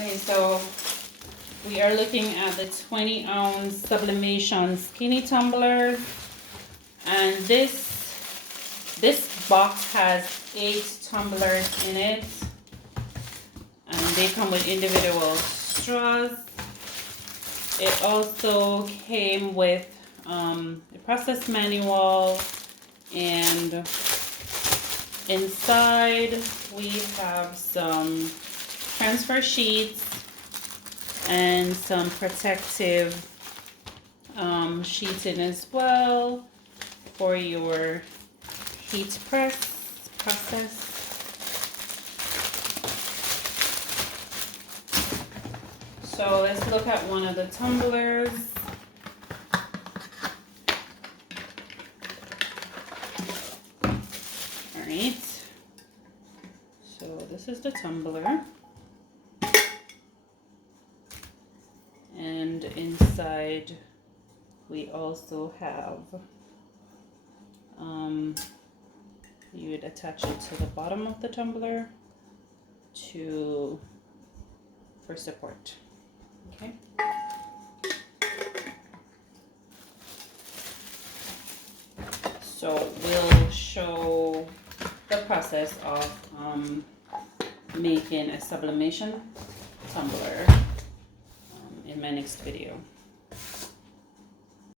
Okay, so we are looking at the 20-ounce Sublimation skinny tumbler, and this box has 8 tumblers in it, and they come with individual straws. It also came with a process manual, and inside we have some transfer sheets and some protective sheeting as well for your heat process. So let's look at one of the tumblers. All right, so this is the tumbler, and inside we also have you would attach it to the bottom of the tumbler for support. Okay. So we'll show the process of making a sublimation tumbler in my next video.